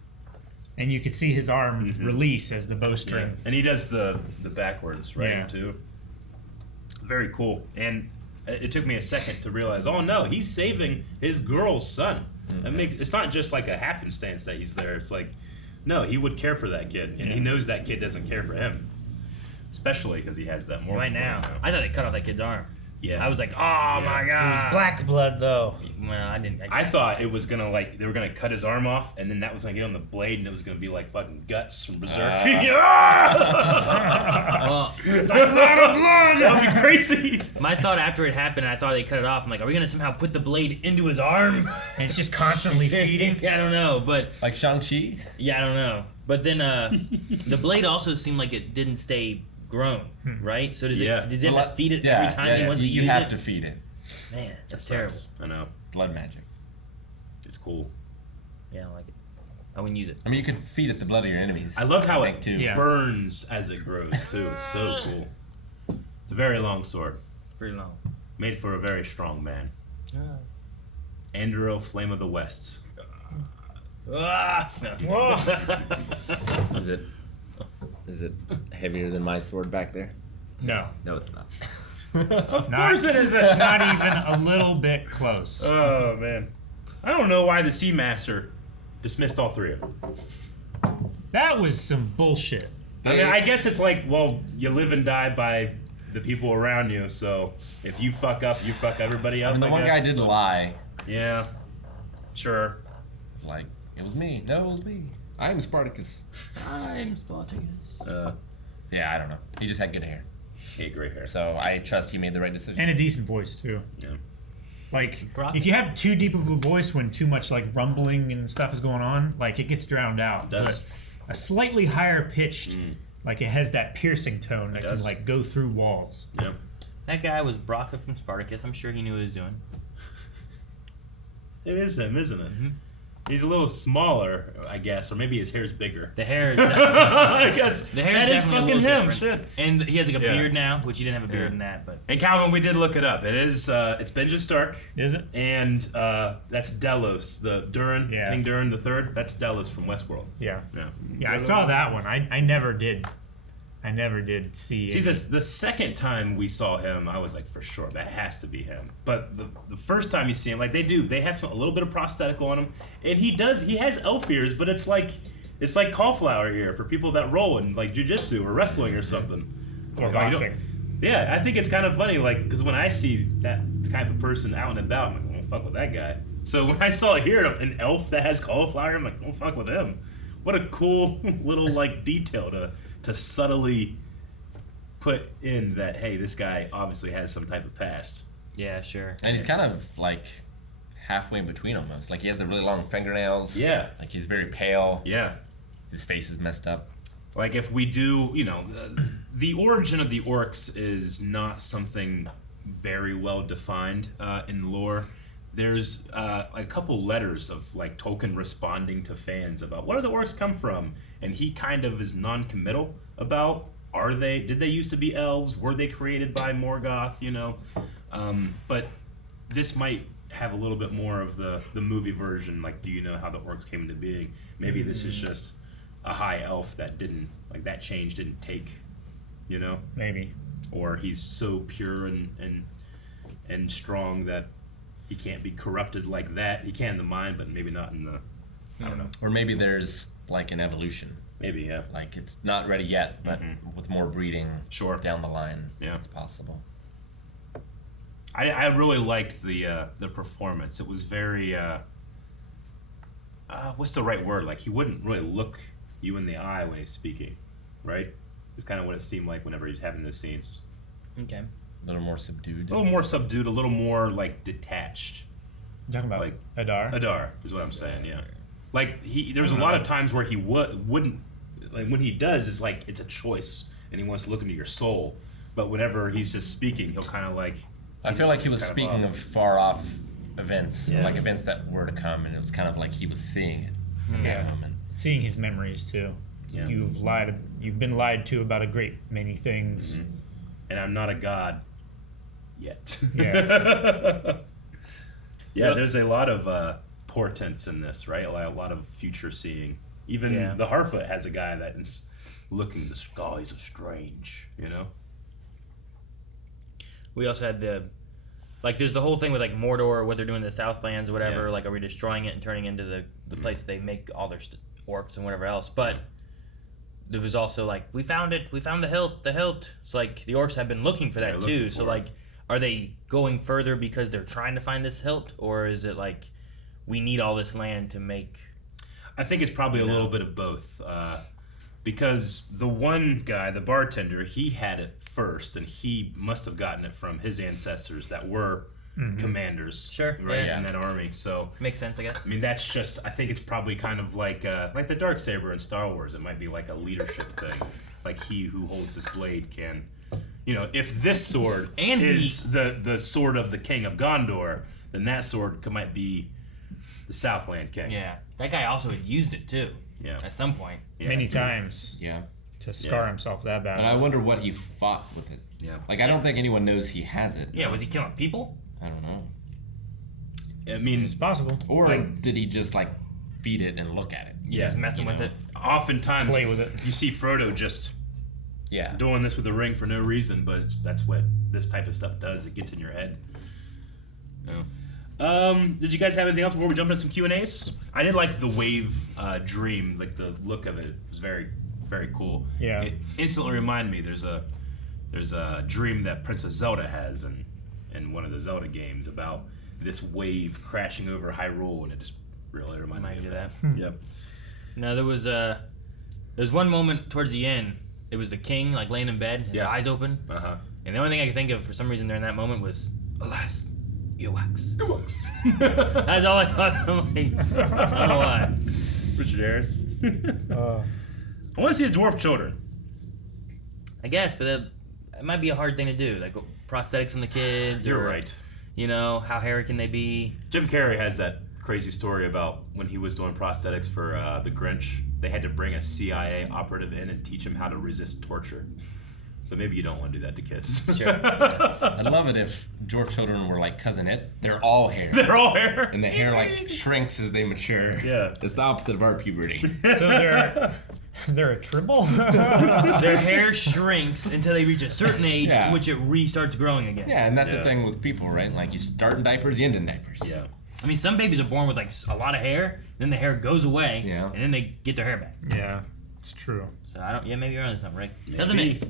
and you could see his arm release as the bowstring. Yeah. And he does the backwards, right, too. Very cool. And it took me a second to realize, oh no, he's saving his girl's son. That makes it's not just like a happenstance that he's there. It's like, no, he would care for that kid, and he knows that kid doesn't care for him, especially because he has that moral. Right now, I thought they cut off that kid's arm. Yeah, I was like, oh my god. It was black blood though. Well, I didn't. I thought it was gonna like they were gonna cut his arm off, and then that was gonna get on the blade, and it was gonna be like fucking guts from Berserk. It's like a lot of blood. That would be crazy. My thought after it happened, I thought they cut it off. I'm like, are we gonna somehow put the blade into his arm? And it's just constantly feeding? I don't know, but like Shang-Chi? Yeah, I don't know. But then the blade also seemed like it didn't stay grown, right? So does it have to feed it every time he wants to use it? You have to feed it. Man, that's terrible. I know. Blood magic. It's cool. Yeah, I like it. I wouldn't use it. I mean, you can feed it the blood of your enemies. I love how it too. burns as it grows too. It's so cool. It's a very long sword. Pretty long. Made for a very strong man. Yeah. Andrew, Flame of the West. Is it heavier than my sword back there? No. No, it's not. Of course it isn't. Not even a little bit close. Oh man, I don't know why the Seamaster dismissed all three of them. That was some bullshit. I mean, I guess it's like, well, you live and die by the people around you. So if you fuck up, you fuck everybody up. I mean, the one guy did lie. Yeah, sure. Like, it was me. No, it was me. I'm Spartacus. I'm Spartacus. Yeah, I don't know. He just had good hair. He had great hair. So I trust he made the right decision. And a decent voice, too. Yeah. Like, if you have too deep of a voice when too much, like, rumbling and stuff is going on, like, it gets drowned out. It does. But a slightly higher pitched, like, it has that piercing tone that can, like, go through walls. Yeah. That guy was Braca from Spartacus. I'm sure he knew what he was doing. It is him, isn't it? He's a little smaller, I guess, or maybe his hair's bigger. The hair is I guess the hair that is is definitely fucking a little him. different. Shit. And he has like a Yeah. beard now, which he didn't have a beard in that. But And Calvin, we did look it up. It is it's Benjen Stark. Is it? And that's Delos, the Durin, King Durin the Third. That's Delos from Westworld. Yeah. Yeah. Yeah, I saw that one. I never did. I never did see. See, the second time we saw him, I was like, for sure, that has to be him. But the first time you see him, like they have a little bit of prosthetic on him, and he has elf ears, but it's like cauliflower ear for people that roll in like jujitsu or wrestling or something. Or You know, boxing. Yeah, I think it's kind of funny, like, because when I see that type of person out and about, I'm like, don't fuck with that guy. So when I saw here an elf that has cauliflower, I'm like, don't fuck with him. What a cool little, like, detail to subtly put in that, hey, this guy obviously has some type of past. Yeah, sure. And he's kind of, like, halfway in between almost. Like, he has the really long fingernails. Yeah. Like, he's very pale. Yeah. His face is messed up. Like, if we do, you know, the origin of the orcs is not something very well defined in lore. There's a couple letters of, like, Tolkien responding to fans about where do the orcs come from? And he kind of is non-committal about, did they used to be elves? Were they created by Morgoth, you know? But this might have a little bit more of the movie version, like, do you know how the orcs came into being? Maybe this is just a high elf that didn't, like, that change didn't take, you know? Maybe. Or he's so pure and strong that he can't be corrupted like that. He can in the mind, but maybe not in the, I don't know. Or maybe there's, like, an evolution. Maybe, yeah. Like, it's not ready yet, but with more breeding down the line, yeah, it's possible. I really liked the performance. It was very, what's the right word? Like, he wouldn't really look you in the eye when he's speaking, right? It's kind of what it seemed like whenever he's having those scenes. Okay. A little more subdued. A little more, like, detached. You talking about, like, Adar? Adar is what I'm saying, yeah. Like, there's a lot of times where he wouldn't, like, when he does, it's like, it's a choice, and he wants to look into your soul. But whenever he's just speaking, he'll kind of, like... I feel like he was speaking of far-off events, Yeah. like events that were to come, and it was kind of like he was seeing it. Yeah. Seeing his memories, too. Yeah. You've been lied to about a great many things. Mm-hmm. And I'm not a god yet. Yeah. Yeah, there's a lot of portents in this, right? A lot of future seeing. Even the Harfoot has a guy that is looking, the skies are strange, you know? We also had there's the whole thing with, like, Mordor, what they're doing to the Southlands or whatever. Yeah. Like, are we destroying it and turning it into the place that they make all their orcs and whatever else? But there was also, like, we found the hilt. It's like the orcs have been looking for that too. So, like, are they going further because they're trying to find this hilt, or is it like we need all this land to make? I think it's probably a little bit of both. Because the one guy, the bartender, he had it first, and he must have gotten it from his ancestors that were commanders, right, in that army. So makes sense, I guess. I mean, that's just. I think it's probably kind of like the Darksaber in Star Wars. It might be like a leadership thing. Like, he who holds this blade can, you know, if this sword is the sword of the King of Gondor, then that sword might be the Southland King. Yeah, that guy also had used it too. Yeah, at some point. Yeah. Many times. Yeah. To scar himself that bad. But I wonder what he fought with it. Yeah. Like, I don't think anyone knows he has it. Yeah, was he killing people? I don't know. I mean, it's possible. Or did he just, like, feed it and look at it? Yeah, just messing with it. Oftentimes, play with it. You see Frodo just doing this with the ring for no reason, but that's what this type of stuff does. It gets in your head. No. Did you guys have anything else before we jump into some Q&As? I did like the wave dream, like the look of it. It was very, very cool. Yeah. It instantly reminded me there's a dream that Princess Zelda has in one of the Zelda games about this wave crashing over Hyrule, and it just really reminded me of that. Yep. No, there was one moment towards the end. It was the king, like, laying in bed, his eyes open. Uh-huh. And the only thing I could think of for some reason during that moment was, alas, Earwax. That's all I thought. I'm like, I don't know why. Richard Harris. I want to see the dwarf children. I guess, but it might be a hard thing to do. Like, prosthetics on the kids. You're or, right. You know, how hairy can they be? Jim Carrey has that crazy story about when he was doing prosthetics for The Grinch. They had to bring a CIA operative in and teach him how to resist torture. So maybe you don't want to do that to kids. Sure. I'd love it if dwarf children were like Cousin It. They're all hair. They're all hair. And the hair, like, shrinks as they mature. Yeah. It's the opposite of our puberty. So they're a tribble? Their hair shrinks until they reach a certain age to which it restarts growing again. Yeah, and that's the thing with people, right? Like, you start in diapers, you end in diapers. Yeah. I mean, some babies are born with, like, a lot of hair, then the hair goes away, and then they get their hair back. Yeah, it's true. So, maybe you're onto something, Rick. Maybe. Doesn't it?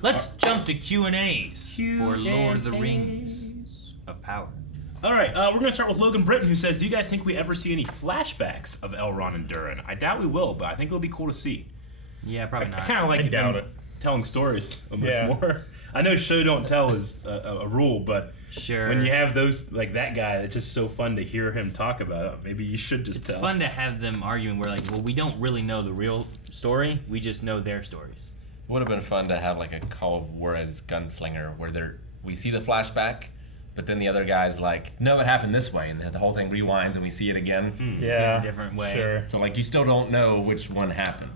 Let's jump to Q&As for Lord of the Rings of Power. All right, we're going to start with Logan Britton, who says, do you guys think we ever see any flashbacks of Elrond and Durin? I doubt we will, but I think it'll be cool to see. Yeah, probably not. I kind of like doubt it. Telling stories almost more. I know show don't tell is a rule, but when you have those, like that guy, it's just so fun to hear him talk about it. Maybe you should just tell. It's fun to have them arguing where, like, well, we don't really know the real story. We just know their stories. It would have been fun to have like a Call of War as Gunslinger where we see the flashback, but then the other guy's like, no, it happened this way, and the whole thing rewinds and we see it again. Yeah, in a different way. Sure. So like you still don't know which one happened.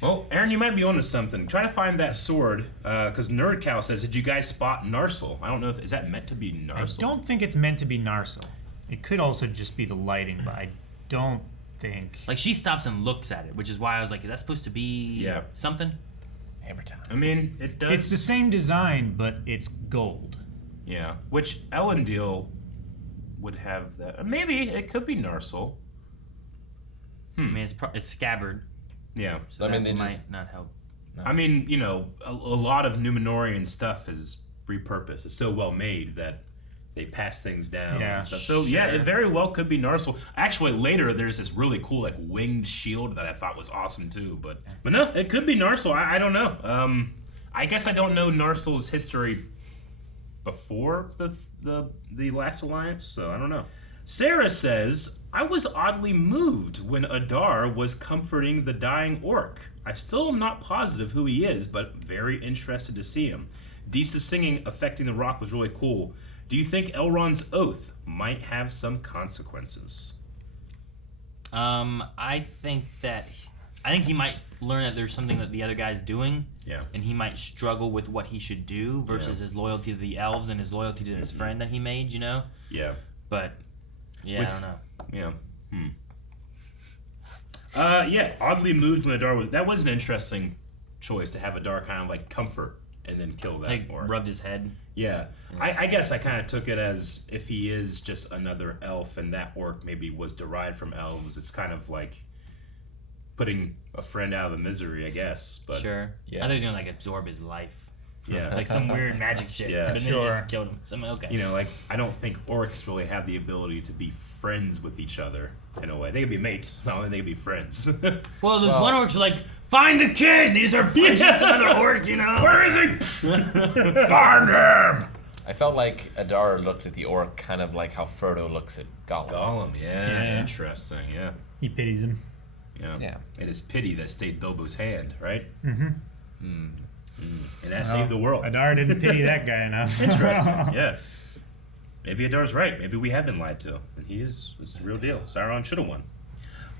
Well, Aaron, you might be onto something. Try to find that sword, because NerdCow says, did you guys spot Narsil? I don't know, is that meant to be Narsil? I don't think it's meant to be Narsil. It could also just be the lighting, but I don't think... Like, she stops and looks at it, which is why I was like, is that supposed to be something? Every time. I mean, it does... It's the same design, but it's gold. Yeah, which Elrond would have that. Maybe it could be Narsil. I mean, it's scabbard. Yeah. So that might not help. No. I mean, you know, a lot of Numenorian stuff is repurposed. It's so well made that they pass things down and stuff. So, yeah, it very well could be Narsil. Actually, later, there's this really cool, like, winged shield that I thought was awesome, too. But no, it could be Narsil. I don't know. I guess I don't know Narsil's history before the Last Alliance, so I don't know. Sarah says, I was oddly moved when Adar was comforting the dying orc. I still am not positive who he is, but very interested to see him. Disa's singing affecting the rock was really cool. Do you think Elrond's oath might have some consequences? I think he might learn that there's something that the other guy's doing. Yeah. And he might struggle with what he should do versus his loyalty to the elves and his loyalty to his friend that he made, you know? Yeah. But, yeah, I don't know. Yeah. Oddly moved when Adar was... That was an interesting choice to have Adar kind of like comfort and then kill that orc. Rubbed his head. Yeah. I guess I kind of took it as if he is just another elf and that orc maybe was derived from elves, it's kind of like putting a friend out of the misery, I guess. But sure. Yeah. I thought he was going to, like, absorb his life. Yeah. Like some weird magic shit. Yeah. But then he just killed him. So I'm like, okay. You know, like, I don't think orcs really have the ability to be friends with each other in a way. They could be mates. Not only they could be friends. Well, there's one orc's like, find the kid! These are just another orc, you know? Where is he? Find him! I felt like Adar looked at the orc kind of like how Frodo looks at Gollum. Gollum, yeah. Interesting, yeah. He pities him. Yeah. It is pity that stayed Bilbo's hand, right? Mm-hmm. And that saved the world. Adar didn't pity that guy enough. Interesting, yeah. Maybe Adar's right. Maybe we have been lied to. And it's the real deal. Sauron should have won.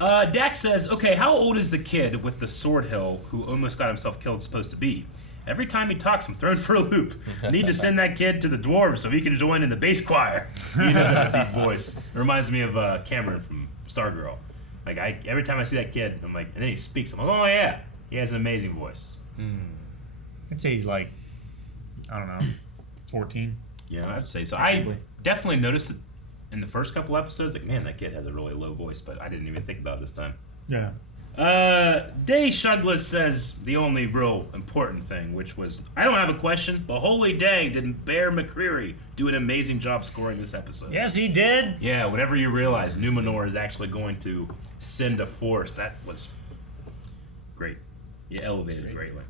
Dax says, okay, how old is the kid with the sword hill who almost got himself killed supposed to be? Every time he talks, I'm thrown for a loop. Need to send that kid to the dwarves so he can join in the bass choir. He does have a deep voice. It reminds me of Cameron from Stargirl. Like, every time I see that kid, I'm like, and then he speaks, I'm like, oh yeah, he has an amazing voice. I'd say he's like, I don't know, 14. Yeah, I'd say so. I definitely noticed it in the first couple episodes. Like, man, that kid has a really low voice, but I didn't even think about it this time. Yeah. Day Shudless says the only real important thing, which was, I don't have a question, but holy dang, did Bear McCreary do an amazing job scoring this episode? Yes, he did. Yeah, whenever you realize Numenor is actually going to send a force, that was great. You elevated it greatly.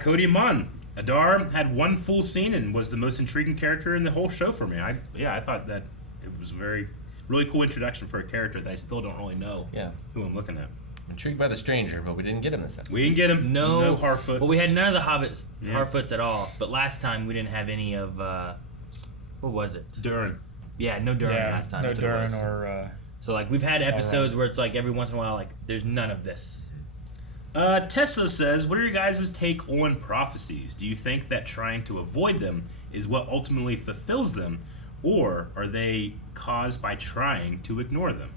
Cody Munn. Adar had one full scene and was the most intriguing character in the whole show for me. I thought that it was a really cool introduction for a character that I still don't really know who I'm looking at. I'm intrigued by the stranger, but we didn't get him this episode. We didn't get him. No Harfoots. Well, we had none of the hobbits, Harfoots at all. But last time we didn't have any of, what was it? Durin. Yeah, no Durin last time. No Durin or... So, like, we've had episodes where it's like every once in a while, like, there's none of this. Tessa says, what are your guys' take on prophecies? Do you think that trying to avoid them is what ultimately fulfills them, or are they caused by trying to ignore them?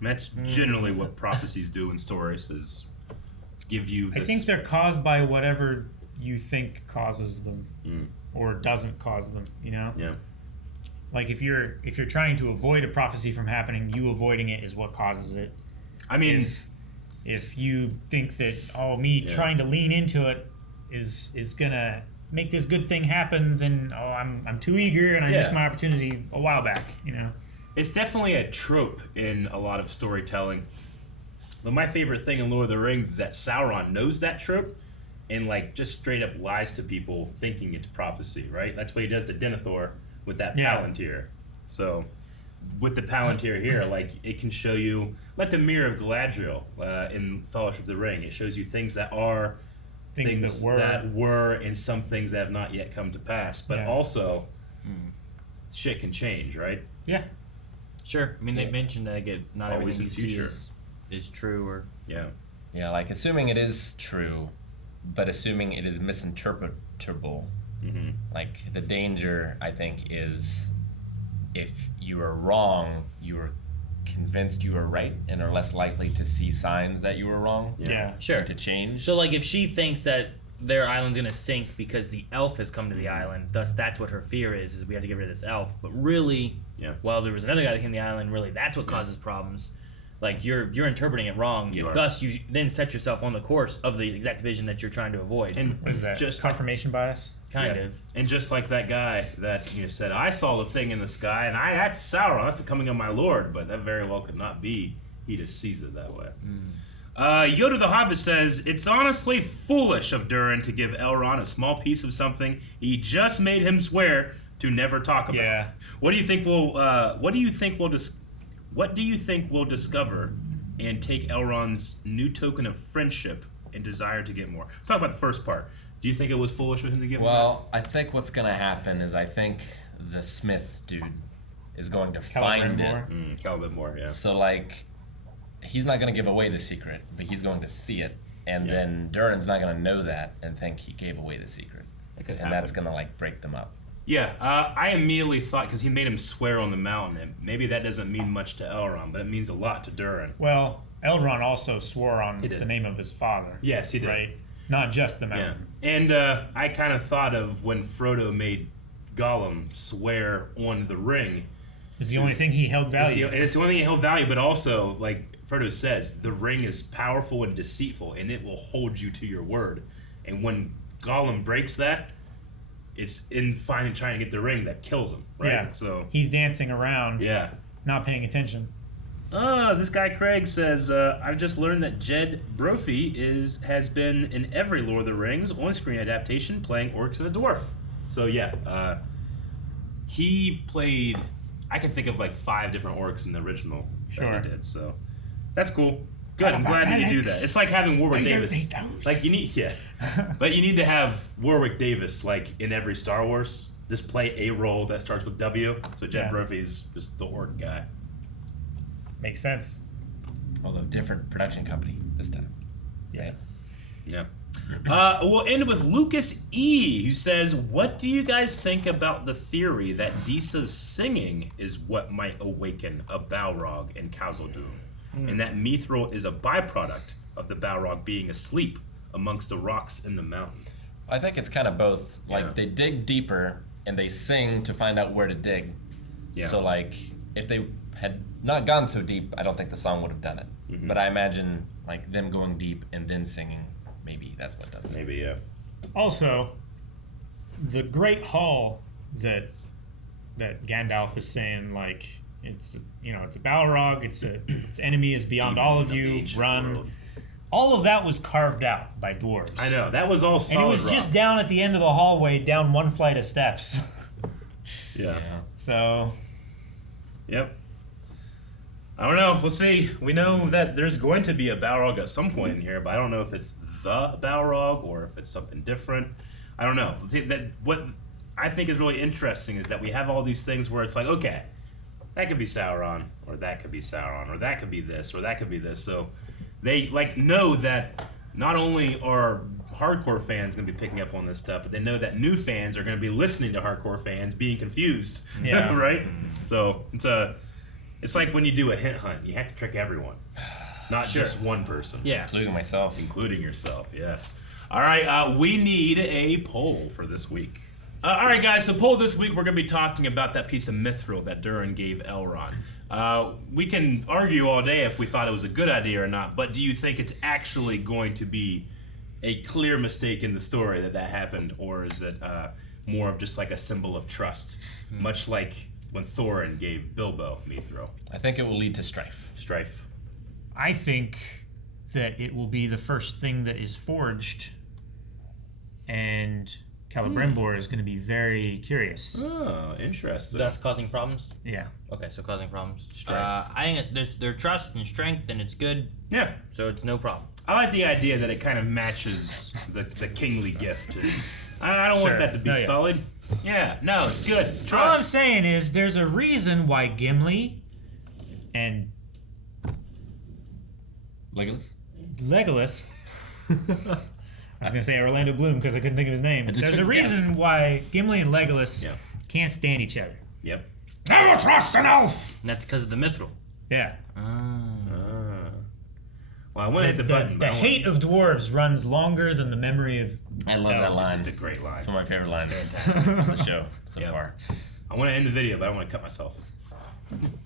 And that's generally what prophecies do in stories, is give you this... I think they're caused by whatever you think causes them, or doesn't cause them, you know? Yeah. Like, if you're trying to avoid a prophecy from happening, you avoiding it is what causes it. I mean... if you think that me trying to lean into it is gonna make this good thing happen, then I'm too eager and I missed my opportunity a while back. It's definitely a trope in a lot of storytelling. But my favorite thing in Lord of the Rings is that Sauron knows that trope and like just straight up lies to people thinking it's prophecy, right? That's what he does to Denethor with that Palantiri. So with the Palantiri here, like it can show you, like the Mirror of Galadriel in Fellowship of the Ring, it shows you things that are things that were and some things that have not yet come to pass. But also, shit can change, right? Yeah. Sure. I mean, they mentioned that not Always everything in you the see is true, or Yeah, like assuming it is true, but assuming it is misinterpretable. Like the danger, I think, is if you are wrong, you are convinced you are right and are less likely to see signs that you were wrong. Sure. To change. So, like, if she thinks that their island's gonna sink because the elf has come to the island, thus that's what her fear is we have to get rid of this elf. But really, well, there was another guy that came to the island. Really, that's what causes problems. Like you're interpreting it wrong. Thus, you then set yourself on the course of the exact vision that you're trying to avoid. And what is that? Just confirmation bias. Kind of. And just like that guy that said, I saw the thing in the sky, and that's Sauron. That's the coming of my lord. But that very well could not be. He just sees it that way. Yoda the Hobbit says, it's honestly foolish of Durin to give Elrond a small piece of something he just made him swear to never talk about. What do you think we'll discover and take Elrond's new token of friendship and desire to get more? Let's talk about the first part. Do you think it was foolish of him to give him that? I think what's going to happen is I think the Smith dude is going to find it. Celebrimbor, yeah. So, like, he's not going to give away the secret, but he's going to see it. And then Durin's not going to know that and think he gave away the secret. And that's going to, like, break them up. Yeah, I immediately thought, because he made him swear on the mountain, and maybe that doesn't mean much to Elrond, but it means a lot to Durin. Well, Elrond also swore on the name of his father. Yes, he did. Right? Not just the mountain. Yeah. And I kind of thought of when Frodo made Gollum swear on the ring. It's the only thing he held value. It's the only thing he held value, but also, like Frodo says, the ring is powerful and deceitful, and it will hold you to your word. And when Gollum breaks that, it's in trying to get the ring that kills him, right? Yeah. So he's dancing around, not paying attention. This guy Craig says, I've just learned that Jed Brophy has been in every Lord of the Rings on-screen adaptation playing orcs and a dwarf. So he played, I can think of like 5 different orcs in the original that he did. So that's cool. Good, I'm glad that you do that. It's like having Warwick Davis. Like you need, but you need to have Warwick Davis like in every Star Wars. Just play a role that starts with W. So Jed Brophy is just the orc guy. Makes sense. Although different production company this time. Yeah. We'll end with Lucas E, who says, what do you guys think about the theory that Disa's singing is what might awaken a Balrog in Khazad-dûm? And that Mithril is a byproduct of the Balrog being asleep amongst the rocks in the mountain? I think it's kind of both. Like, they dig deeper, and they sing to find out where to dig. Yeah. So, like, if they had not gone so deep, I don't think the song would have done it. But I imagine, like, them going deep and then singing, maybe that's what does it. Maybe, yeah. Also, the Great Hall that Gandalf is saying, like, it's a Balrog, its enemy is beyond all of you, run. World. All of that was carved out by dwarves. I know, that was all solid and it was rock. just down at the end of the hallway, down one flight of steps. Yeah. So. Yep. I don't know. We'll see. We know that there's going to be a Balrog at some point in here, but I don't know if it's the Balrog or if it's something different. I don't know. What I think is really interesting is that we have all these things where it's like, okay, that could be Sauron, or that could be Sauron, or that could be this, or that could be this. So they like know that not only are hardcore fans going to be picking up on this stuff, but they know that new fans are going to be listening to hardcore fans being confused. Yeah. Right? So it's like when you do a hint hunt, you have to trick everyone, not just one person. Yeah. Including myself. Including yourself, yes. All right, we need a poll for this week. All right, guys, so poll this week, we're going to be talking about that piece of mithril that Durin gave Elrond. We can argue all day if we thought it was a good idea or not, but do you think it's actually going to be a clear mistake in the story that happened, or is it more of just like a symbol of trust, much like when Thorin gave Bilbo Mithril? I think it will lead to strife. Strife. I think that it will be the first thing that is forged, and Celebrimbor is going to be very curious. Oh, interesting. That's causing problems? Yeah. Okay, so causing problems. Strife. I think there's their trust and strength, and it's good. Yeah. So it's no problem. I like the idea that it kind of matches the kingly gift. I don't want that to be sullied. Yeah, no, it's good. Trust. All I'm saying is there's a reason why Gimli and Legolas. I was going to say Orlando Bloom because I couldn't think of his name. There's a reason why Gimli and Legolas can't stand each other. Yep. Never trust an elf! And that's because of the mithril. Yeah. Well, I want to hit the button. The hate of dwarves runs longer than the memory of I love that line. It's a great line. It's one of my favorite lines of the show so far. I want to end the video, but I don't want to cut myself.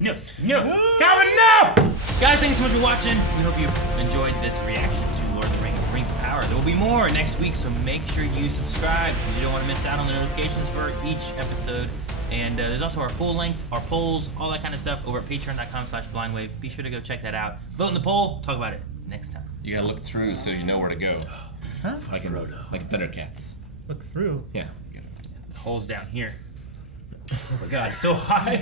No, Calvin, no! Guys, thanks so much for watching. We hope you enjoyed this reaction to Lord of the Rings, Rings of Power. There will be more next week, so make sure you subscribe because you don't want to miss out on the notifications for each episode. And there's also our full length, our polls, all that kind of stuff over at patreon.com/blindwave. Be sure to go check that out. Vote in the poll. Talk about it next time. You gotta look through so you know where to go. Huh? Like Thundercats. Look through. Yeah. The hole's down here. Oh my god, so high.